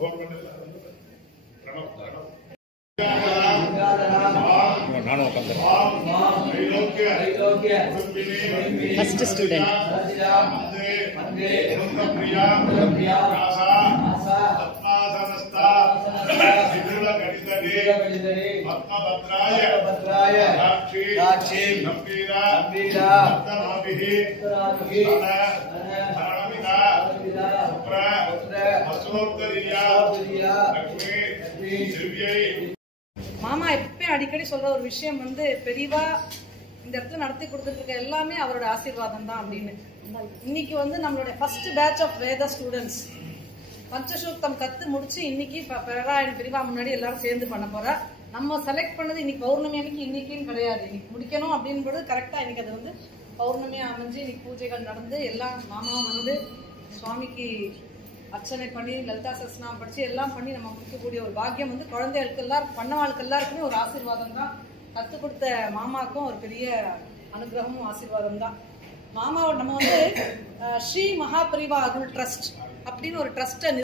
First student. மாமா எப்பயும் அடிக்கடி சொல்ற ஒரு விஷயம் வந்து பெரியவா இந்த இடத்துல நடத்தி கொடுத்துருக்க எல்லாமே அவரோட ஆசீர்வாதம் தான் அப்படின்னு. இன்னைக்கு வந்து நம்மளுடைய ஃபர்ஸ்ட் பேட்ச் ஆஃப் வேத ஸ்டூடெண்ட்ஸ் பஞ்சசூக்தம் கத்து முடிச்சு இன்னைக்கு பேராயண பெரியவா முன்னாடி எல்லாரும் சேர்ந்து பண்ண போறா. நம்ம செலக்ட் பண்ணது இன்னைக்கு பௌர்ணமி அன்னைக்கு இன்னைக்குன்னு கிடையாது, இன்னைக்கு முடிக்கணும் அப்படின்போது கரெக்டா இன்னைக்கு அது வந்து பௌர்ணமியா அமைஞ்சு இன்னைக்கு பூஜைகள் நடந்து எல்லாம் மாமாவும் வந்து சுவாமிக்கு அர்ச்சனை பண்ணி லலிதா சஸ்நாமம் படிச்சு எல்லாம் பண்ணி நம்ம முடிக்கக்கூடிய ஒரு பாக்கியம் வந்து குழந்தைகளுக்கு எல்லாரும் பண்ணவாளுக்கு எல்லாருக்குமே ஒரு ஆசீர்வாதம் தான். கத்து கொடுத்த மாமாவுக்கும் ஒரு பெரிய அனுகிரகமும் ஆசீர்வாதம் தான். மாமாவோட நம்ம வந்து ஸ்ரீ மகாபரிவா அருள் ட்ரஸ்ட் அப்படின்னு ஒரு ட்ரஸ்ட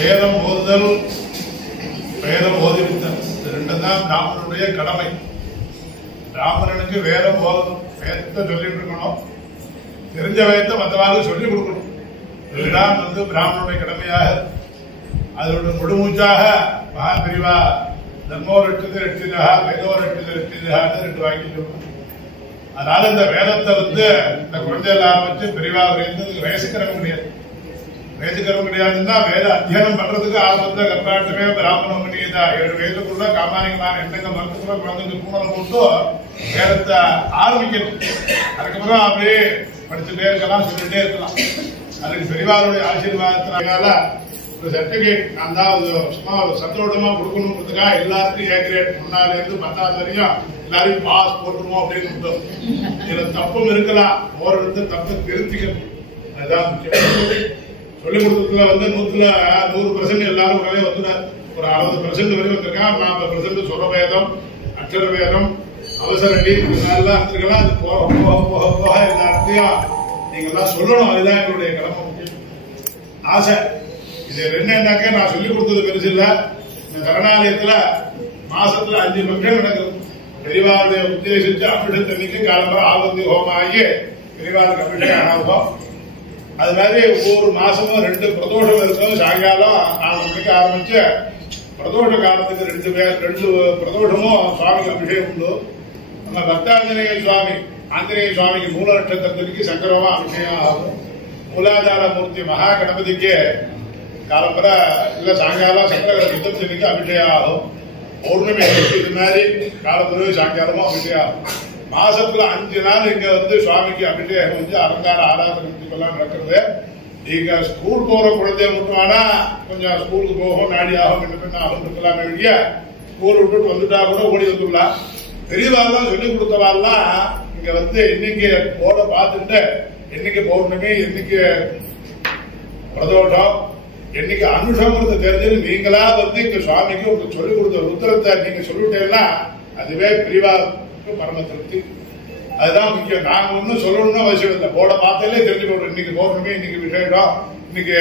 வேதம் ஓதுதல் வேதம் ஓதிவித்தல் ரெண்டுதான் பிராமணனுடைய கடமை. பிராமணனுக்கு வேதம் ஓதணும், வேதத்தை சொல்லிட்டு இருக்கணும், தெரிஞ்ச வேதத்தை மற்றவாறு சொல்லிக் கொடுக்கணும். இதுதான் வந்து பிராமணனுடைய கடமையாக அதோட முழுமூச்சாக மகாபிரிவா தர்மோரட்சது ரெட்டிதா வேதோரட்சது ரெட்டிதான்னு ரெண்டு வாங்கி சொல்லணும். அதனால இந்த வேதத்தை வந்து இந்த குழந்தையெல்லாம் வச்சு பிரிவா வயசுக்கிறவங்க கிடையாது. வேதக்கரம் கிடையாதுன்னா வேத அத்தியனம் பண்றதுக்கு ஆரம்பத்தை கர்நாடகமே பிராமணம் பண்ணியதா 7 வயசுக்குள்ள காமானிகமான எண்ணங்க மரத்துக்குள்ள குழந்தைங்க பூனம் போட்டு வேதத்தை ஆரம்பிக்கணும். அதுக்கப்புறம் அப்படியே படிச்சுட்டே இருக்கலாம், சொல்லிட்டே இருக்கலாம். அதுக்கு பெரியவாருடைய ஆசீர்வாதத்தினால ஒரு சர்டிபிகேட் நான் தான் சும்மா சந்தோஷமா கொடுக்கணுங்கிறதுக்காக எல்லாருக்கும் ஏ கிரேட் 1ஆல இருந்து 10ஆவது வரையும் எல்லாரையும் பாஸ் போட்டுருவோம் அப்படின்னு இதுல தப்பும் இருக்கலாம், ஓரளவுக்கு தப்பு திருத்திக்கணும். அதுதான் முக்கியம். சொல்லிக் கொடுத்ததுல வந்து 100% எல்லாரும் உடனே வந்துட்டார். ஒரு 60% வரைக்கும் வந்திருக்கான். 40% சுர வேதம், அக்ஷர வேதம், அவசரடி இதெல்லாம் இருந்திருக்கலாம். அது போக போக போக போக இந்த அர்த்தம் நீங்க எல்லாம் சொல்லணும். அதுதான் எங்களுடைய கடமை, முக்கியம் ஆசை. இது என்னன்னாக்க நான் சொல்லிக் கொடுத்தது பெருசு இல்ல. இந்த சரணாலயத்துல மாசத்துல 5 ஃபங்க்ஷன் நடக்குது. பெரியவாருடைய உத்தேசிச்சு அபிஷேகத்தன்னைக்கு காலம்பரம் ஆவந்தி ஹோமம் ஆகி பெரியவாருக்கு அபிஷேகம் ஆகும். அது மாதிரி ஒவ்வொரு மாசமும் 2 பிரதோஷம் இருக்கும். சாயங்காலம் 4 மணிக்கு ஆரம்பிச்சு பிரதோஷ காலத்துக்கு 2 பிரதோஷமும் சுவாமிக்கு அபிஷேகம் உண்டு. நம்ம பக்தாஞ்சநேய சுவாமி ஆஞ்சநேய சுவாமிக்கு மூல நட்சத்திரத்திற்கு சங்கரமா அபிஷேகம் ஆகும். மூலாதார மூர்த்தி மகா கணபதிக்கு காலம்பர இல்ல சாயங்காலம் சங்கர யுத்தத்திற்கு அபிஷேகம் ஆகும். பௌர்ணமி இது மாதிரி காலம்பரம் சாயங்காலமும் அபிஷேகம் ஆகும். மாசத்துல 5 நாள் இங்க வந்து சுவாமிக்கு அபிஷேகம் வந்து அலங்கார ஆராதனை எல்லாம் நடக்கிறது. நீங்க ஸ்கூல் போற குழந்தைய மட்டுமானா கொஞ்சம் ஸ்கூலுக்கு போகும், நாடி ஆகும், ஆகும் இருக்கலாம். வெளிய ஸ்கூல் விட்டுட்டு வந்துட்டா கூட ஓடி வந்துடலாம். பெரியவாள்லாம் சொல்லிக் கொடுத்தவாள்லாம் இங்க வந்து இன்னைக்கு போட பார்த்துட்டு என்னைக்கு பௌர்ணமி, என்னைக்கு பிரதோஷம், என்னைக்கு அனுஷங்கிறது தெரிஞ்சது நீங்களா வந்து இங்க சுவாமிக்கு உங்களுக்கு சொல்லிக் கொடுத்த ருத்ரத்தை நீங்க சொல்லிட்டேன்னா அதுவே பெரியவாளுக்கு பரம திருப்தி. அதுதான் முக்கியம். நாங்க ஒன்னும் சொல்லணும்னு அவசியம் இல்லை. போட பார்த்தாலே தெரிஞ்சுக்கணும். இன்னைக்கு பௌர்ணமி, இன்னைக்கு விசேஷம், இன்னைக்கு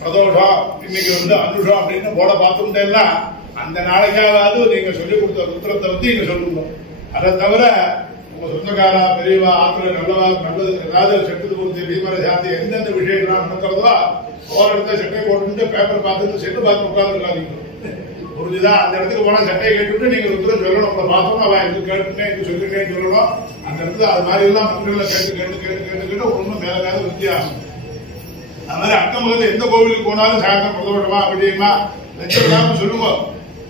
பிரதோஷம், இன்னைக்கு வந்து அனுஷம் அப்படின்னு போட பார்த்தோம்னா அந்த நாளைக்காவது நீங்க சொல்லிக் கொடுத்த ருத்ரத்தை வந்து நீங்க சொல்லணும். அதை தவிர உங்க சொந்தக்காரா பெரியவா ஆத்துல நல்லவா நல்லது ஏதாவது செட்டு கொடுத்து பீமர சாந்தி எந்தெந்த விஷயங்கள்லாம் நடக்கிறதோ ஒரு இடத்த சட்டை போட்டு பேப்பர் பார்த்துட்டு செட்டு பார்த்து உட்காந்துருக்காதீங்க. புரிஞ்சுதான்? அந்த இடத்துக்கு போனா சட்டையை கேட்டுட்டு நீங்க ருத்ரம் சொல்லணும். உங்களை பார்த்தோம் அவன் இது கேட்டுட்டேன் இது சொல்லிட்டேன்னு சொல்லணும். அந்த இடத்துல அது மாதிரி எல்லாம் மக்கள்ல கேட்டு கேட்டு கேட்டு கேட்டு கேட்டு ஒன்றும் மேல மேல வித்தியாசம். அது மாதிரி அக்கம் பக்கத்து எந்த கோவிலுக்கு போனாலும் சாயந்தரம் பிரதோஷமா அப்படியுமா லட்சம் சொல்லுங்க.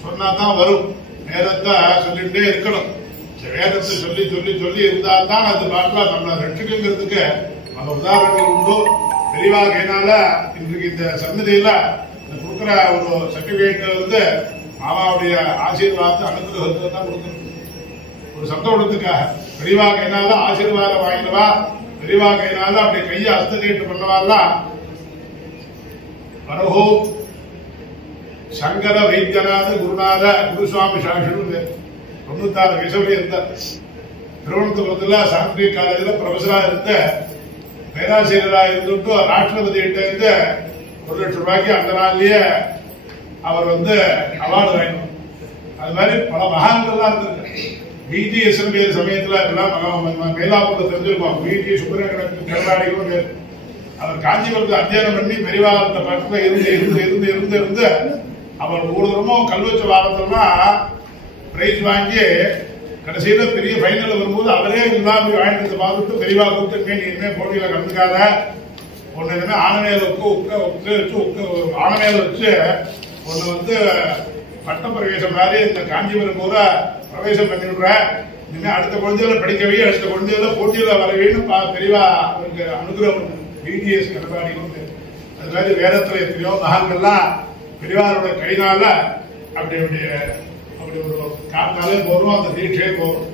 சொன்னா தான் வரும். நேரத்தை சொல்லிட்டே இருக்கணும். வேதத்தை சொல்லி சொல்லி சொல்லி இருந்தால்தான் அது பாட்டில் நம்மளை ரட்சிக்குங்கிறதுக்கு அந்த உதாரணங்கள் உண்டு. பெரியவாகையினால இன்றைக்கு இந்த சன்னதியில கொடுக்குற ஒரு சர்டிபிகேட் வந்து மாமாவுடைய ஆசீர்வாதத்தை அனுகிரகத்தை தான் கொடுக்கணும். ஒரு சந்தோஷத்துக்காக பெரியவாகையினால ஆசீர்வாதம் வாங்கினவா, பெரியவாகையினால அப்படி கையை அஸ்தநீட்டு பண்ணவாலாம் வரஹோ சங்கர வைத்தியநாத குருநாத குருசுவாமி சாட்சின்னு 96 வயசுல இருந்த திருவனந்தபுரத்துல சாஸ்திரி காலேஜில் ப்ரொஃபஸரா இருந்த பேராசிரியரா இருந்துட்டு ராஷ்டிரபதி கிட்ட இருந்து 1 லட்சம் ரூபாய்க்கு அந்த நாள்லயே அவர் வந்து அவார்டு வாங்கணும். அது மாதிரி பல மகான்கள்லாம் இருந்திருக்கு. பிஜிஎஸ் சமயத்துல எல்லாம் மயிலாப்பூர்ல தெரிஞ்சிருக்கோம். பிஜி சுப்பிரமணியன் கருணாநிதிகளும் அவர் காஞ்சிபுரத்தில் அத்தியானம் பண்ணி பெரியவாரத்தை பக்கத்துல இருந்து இருந்து இருந்து இருந்து இருந்து அவர் ஒரு தூரமும் கல்வெச்ச வாரத்தெல்லாம் பிரைஸ் வாங்கி கடைசியில பெரிய பைனல் வரும்போது அவரே இல்லாம வாங்கிட்டு பார்த்துட்டு பெரியவா கூப்பிட்டு நீ இனிமே போட்டியில கலந்துக்காத, ஒன்னு இனிமே ஆனமேல ஆனமேல வச்சு ஒன்னு வந்து பட்ட பிரவேசம் மாதிரி இந்த காஞ்சிபுரம் கூட பிரவேசம் பண்ணி விடுற, இனிமே அடுத்த குழந்தைகளை படிக்கவே அடுத்த குழந்தைகளை போட்டியில வரவேன்னு பெரியவா அவருக்கு அனுகிரகம் பிடிஎஸ் கருணாநிதி. அது மாதிரி வேதத்துல எத்தனையோ மகான்கள்லாம் பெரியவாரோட கைனால அப்படி அப்படி ஒரு காத்தாலே போறோம், அந்த தீட்சையே போறோம்.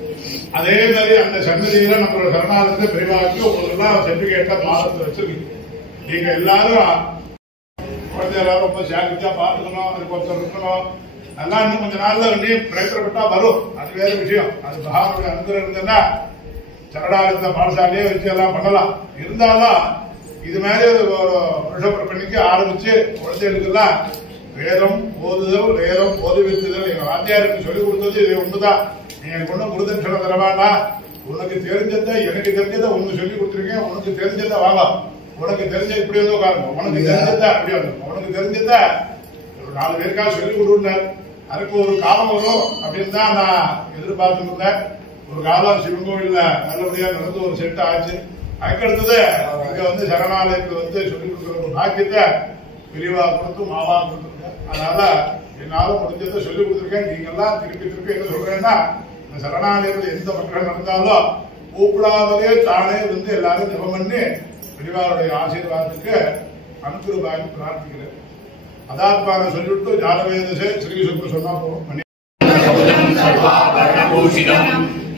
அதே மாதிரி அந்த சன்னதியில நம்மளோட சரணாலயத்தை பெரியவாக்கு உங்களுக்கெல்லாம் சர்டிபிகேட்டா பாரத்தை வச்சிருக்கீங்க. நீங்க எல்லாரும் குழந்தை எல்லாரும் ரொம்ப சேலஞ்சா பாத்துக்கணும், அதுக்கு ஒருத்தர் இருக்கணும். அதெல்லாம் இன்னும் கொஞ்ச நாள்ல வந்து பிரயத்தனப்பட்டா வரும், அது வேற விஷயம். அது மகானுடைய அனுகிரகம் இருந்ததுன்னா சரணாலயத்தை பாடசாலையே வச்சு எல்லாம் பண்ணலாம். இருந்தாலும் இது மாதிரி ஒரு வருஷம் பண்ணிக்கு ஆரம்பிச்சு குழந்தைகளுக்கு எல்லாம் வேதம் ஓதுதல், வேதம் ஓதுவித்துதல் எங்க வாத்தியாருக்கு சொல்லிக் கொடுத்தது இது ஒண்ணுதான். நீங்க ஒண்ணும் குருதட்சணை தரவாண்டா, உனக்கு தெரிஞ்சத எனக்கு தெரிஞ்சதை ஒண்ணு சொல்லி கொடுத்துருக்கேன், உனக்கு தெரிஞ்சத வாங்க, உனக்கு தெரிஞ்ச இப்படி வந்து உட்காருங்க, உனக்கு தெரிஞ்சத அப்படி வந்து, உனக்கு தெரிஞ்சத ஒரு 4 பேருக்காக சொல்லிக் கொடுத்தார். அதுக்கு ஒரு காலம் வரும் அப்படின்னு தான் நான் எதிர்பார்த்து இருந்தேன். ஒரு காலம் சிவன் கோவில்ல நல்லபடியா நடந்து ஒரு செட் ஆச்சு. அதுக்கடுத்தது இங்க வந்து சரணாலயத்துக்கு வந்து சொல்லிக் கொடுக்குற ஒரு பாக்கியத்தை பெரியவா கொடுத்து மாவா கொடுத்துருக்கேன். அதனால என்னால முடிஞ்சதை சொல்லிக் கொடுத்துருக்கேன். நீங்க எல்லாம் திருப்பி திருப்பி என்ன சொல்றேன்னா, இந்த சரணாலயத்தில் எந்த மக்கள் நடந்தாலும் கூப்பிடாமலே தானே வந்து எல்லாரும் ஜபம் பண்ணி பெரியவாருடைய ஆசீர்வாதத்துக்கு அனுகிரகம் பிரார்த்திக்கிறேன். அதாத்மான சொல்லிவிட்டு ஜாலவேதசே ஸ்ரீ சுப்ர சொன்னா போகும்.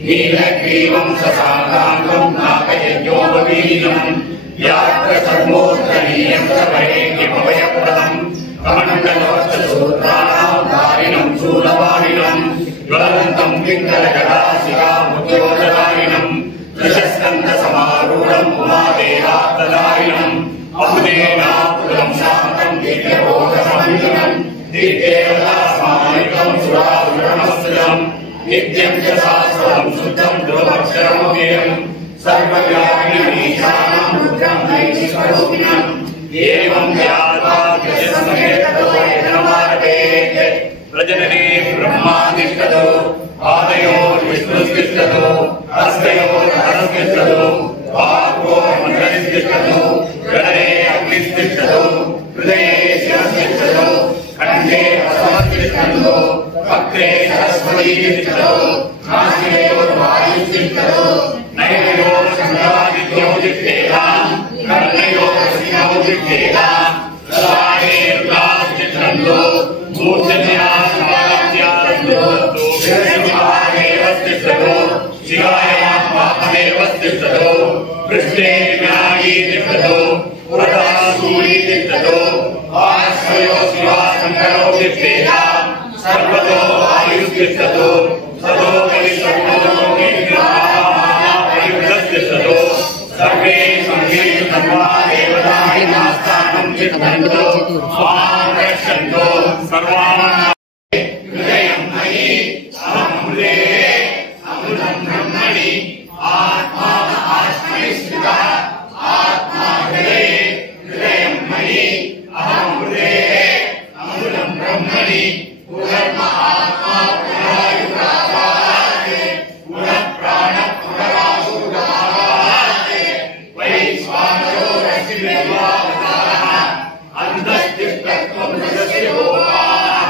நீலக்ரீவம் சசாகாந்தம் நாகயஜோபவீனம் யாத்ரசர்மோத்தரீயம் சபரேக்யமபயப்ரதம் கமண்டலவஸ்தசூத்ராணாம் தாரிணம் சூலவாரிணம் ஜ்வலந்தம் பிங்கலகடாசிகாமுத்யோததாரிணம் த்ரிஷஸ்கந்த சமாரூಢம் உமாதேவாப்ததாரிணம் அமுதேனாப்தம் சாந்தம் தீர்க்கரோகசமஞ்சனம் தீர்க்கேவதாஸ்மானிகம் சுராசுரமஸ்திரம் நித்யம் ச சாஸ்வதம் சுத்தம் துவபக்ஷரமோதேயம் சர்வவ்யாபினீசானாம் ருத்ரம் நைதிஸ்வரூபிணம் ஏவம் யாத்வாத்யஸ்மேததோயனமாரபேத் பிரஜனனே பிரம்மாதிஷ்டதோ ஆதயோர் விஷ்ணுஸ்திஷ்டதோ ஹஸ்தயோர் ஹரஸ்திஷ்டதோ வாக்கோ மண்டலிஸ்திஷ்டதோ கணே அக்னிஸ்திஷ்டதோ ஹிருதயே சிவஸ்திஷ்டதோ கண்டே வசவஸ்திஷ்டதோ பக்ரே சரஸ்வதீஸ்திஷ்டதோ நாசிகயோர் வாயுஸ்திஷ்டதோ நைவயோர் சங்கராதித்யோ திஷ்டேதாம் கர்ணயோர் சினோ திஷ்டேதாம் லலாயே ருத்ராஸ்திஷ்டந்தோ மூர்த்தன்யாசமாத்யாஸ்திஷ்டதோ சிவசிவாயேவஸ்திஷ்டதோ சிவாயாம் வாமனேவஸ்திஷ்டதோ கிருஷ்ணே விநாயகீஸ்திஷ்டதோ புரதாசூரீஸ்திஷ்டதோ ஆஸ்வயோ சிவா சங்கரோ திஷ்டேதாம் சர்வதோ வாயுஸ்திஷ்டதோ சதோ கலிசர்வோ லோகேஸ்வரோ சர்வே சங்கே சர்வா தேவதாஹி நாஸ்தானம் சித்தந்தோ மாம் ரக்ஷந்தோ சர்வாணாம் ஹிருதயம் மயி அமுதே அமுதம் பிரம்மணி ஆத்மா ஆஸ்மை ஸ்திதா ஆத்மா ஹிருதயே ஹிருதயம் மயி அமுதே அமுதம் பிரம்மணி புரர்ம ஆத்மா புராயுராவாத் புரப்ராண புரராசுராவாத் வைஸ்வானரோ ரசிதேவாவதாரः அந்தஸ்திஷ்டத்வம் ரசஸ்யோபாः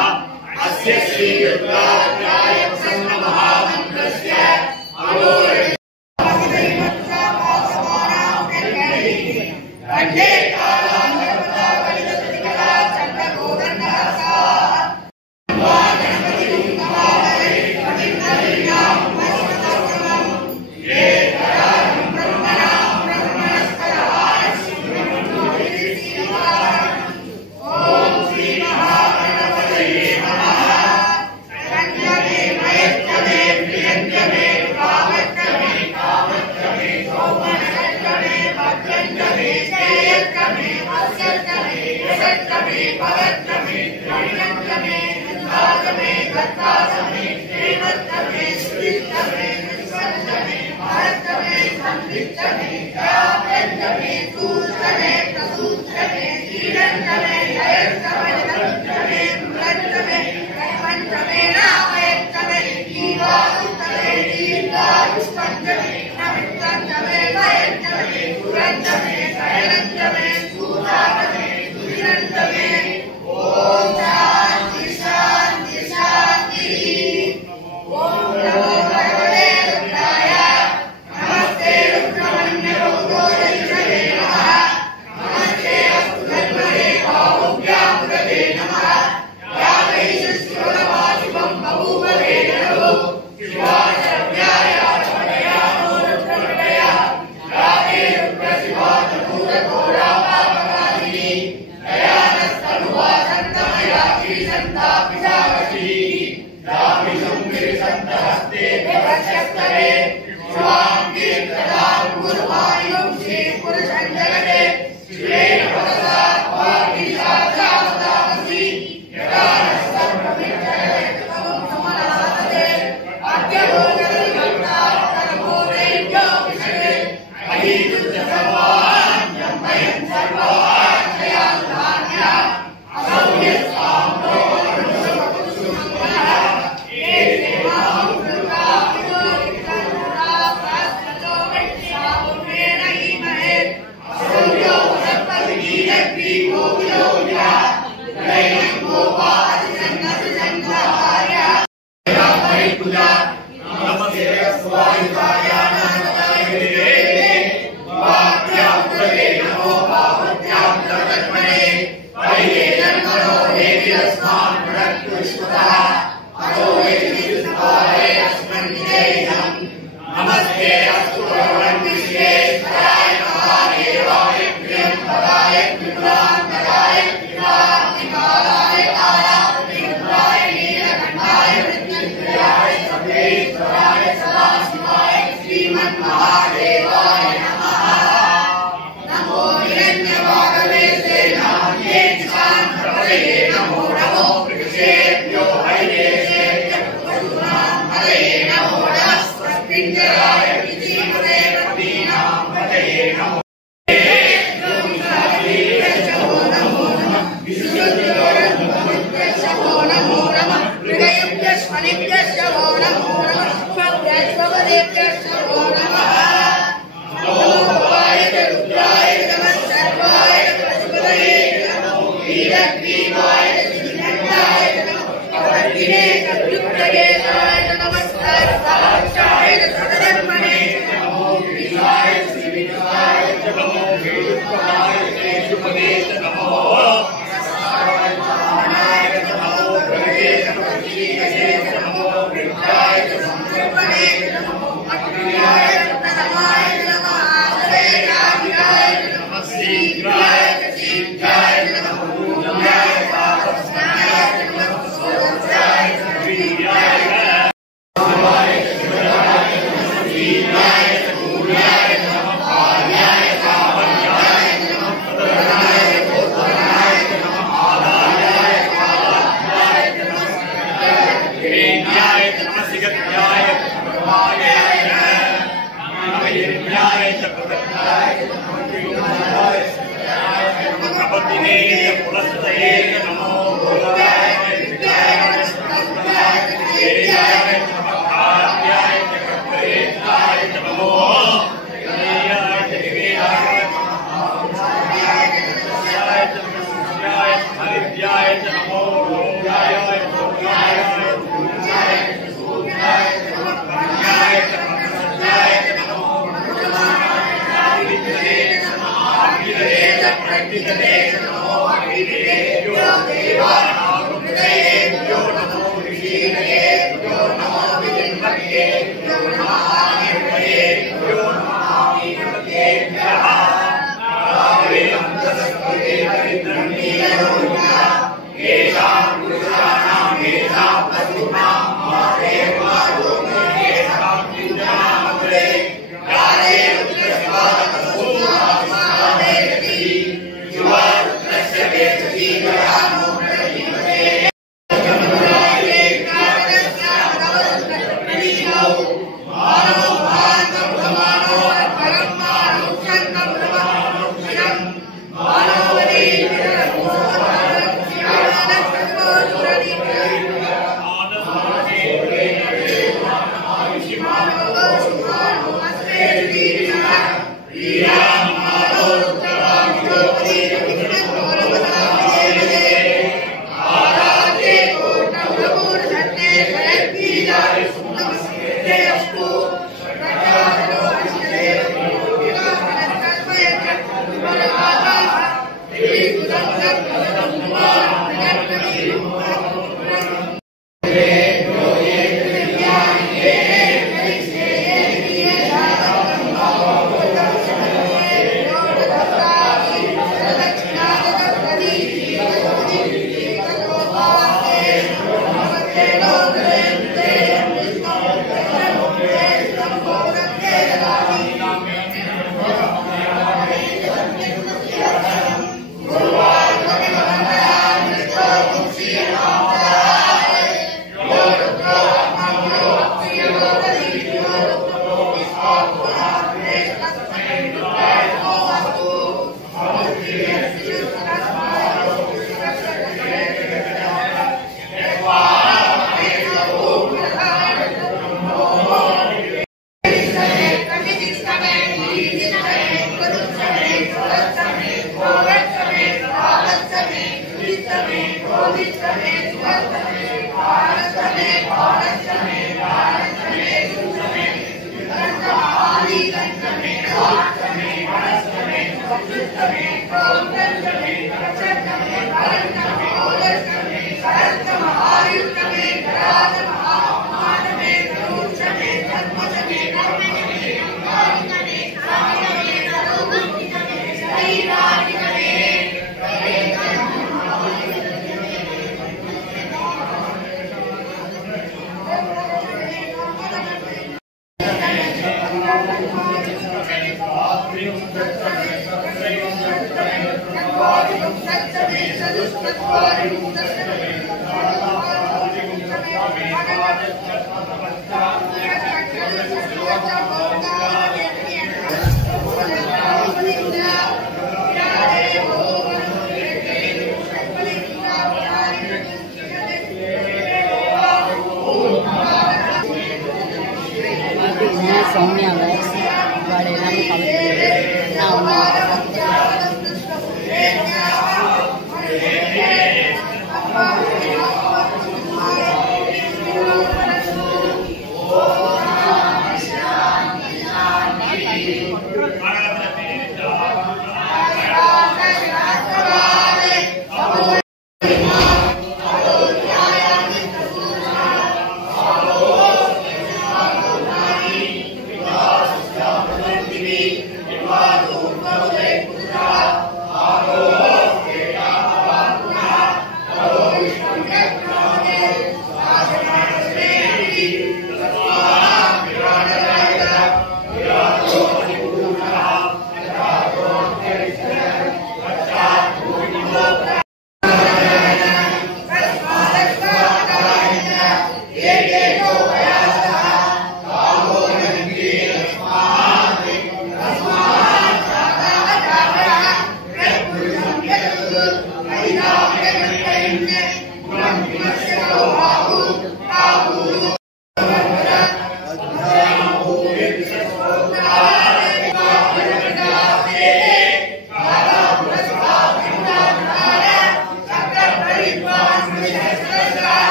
You are சௌமியாவை வாழை எல்லாமே கலந்து நான்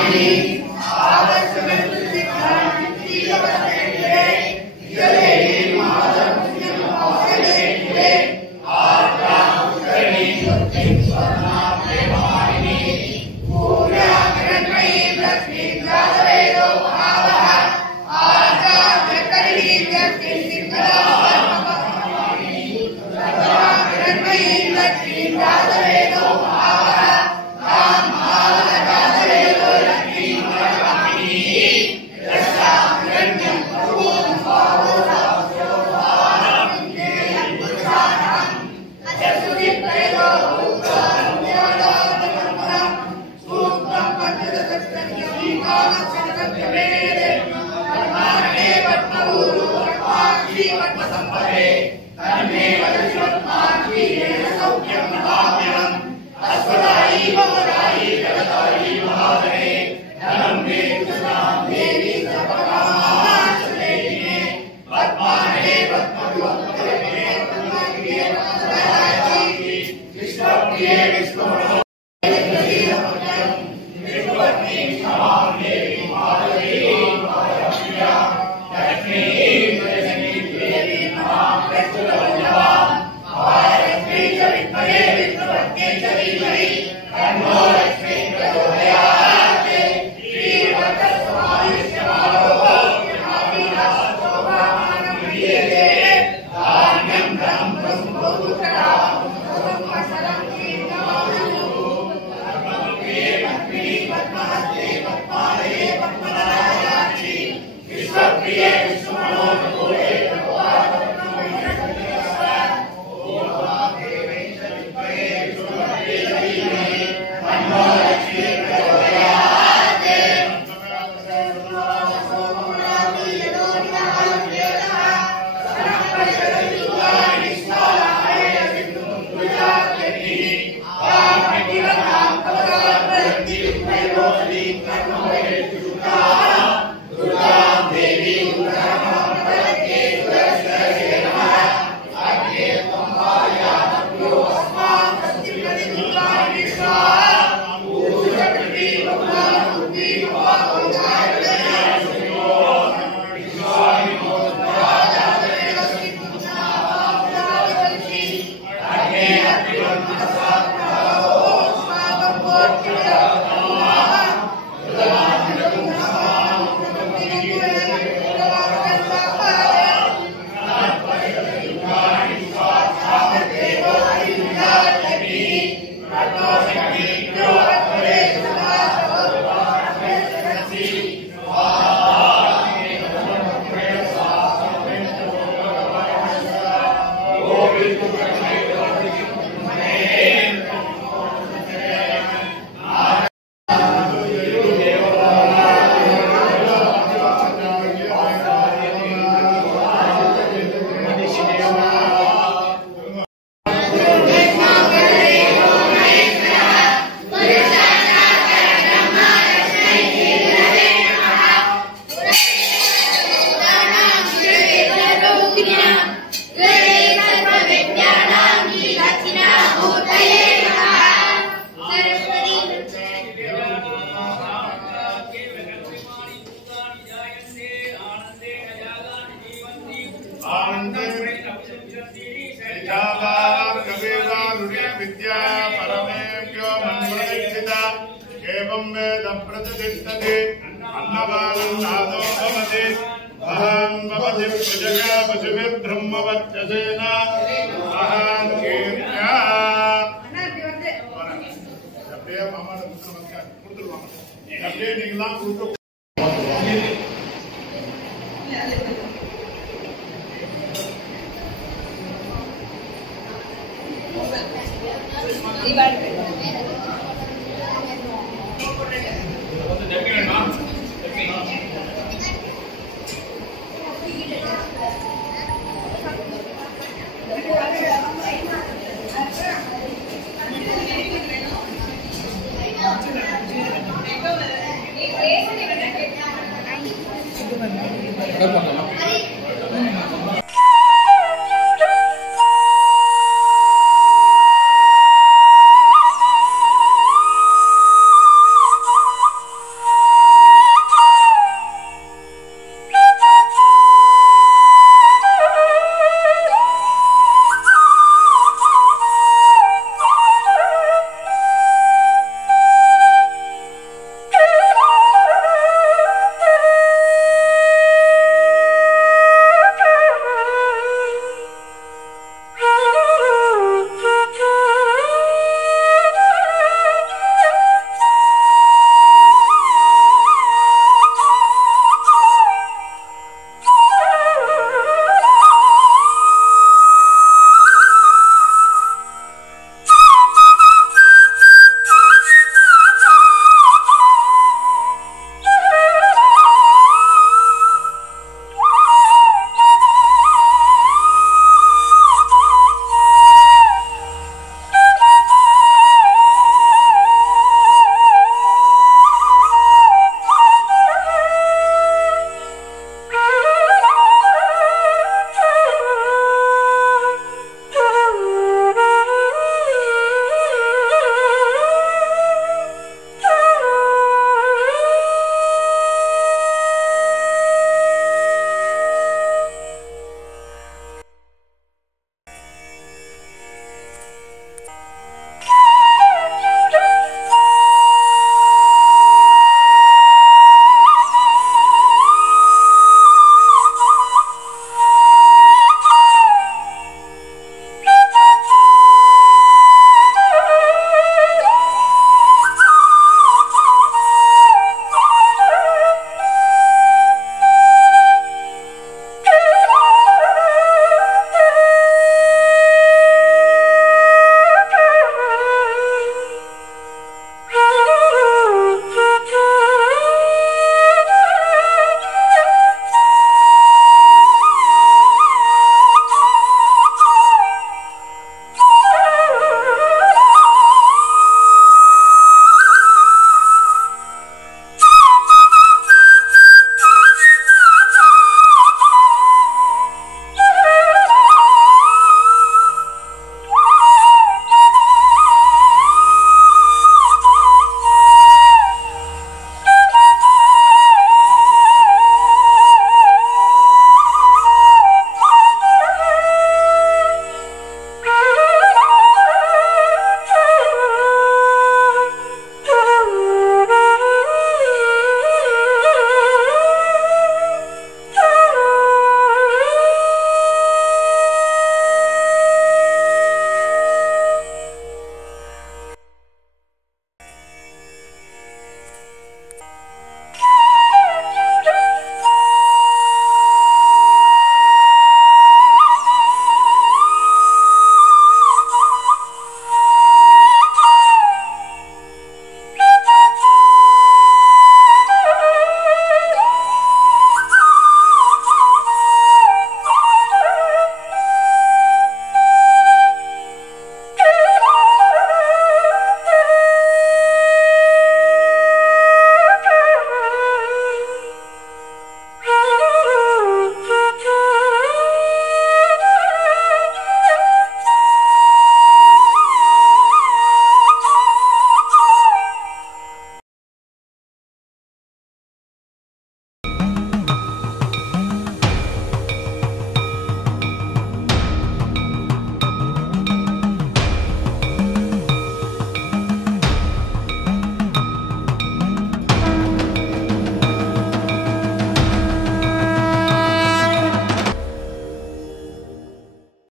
Amen. Gracias.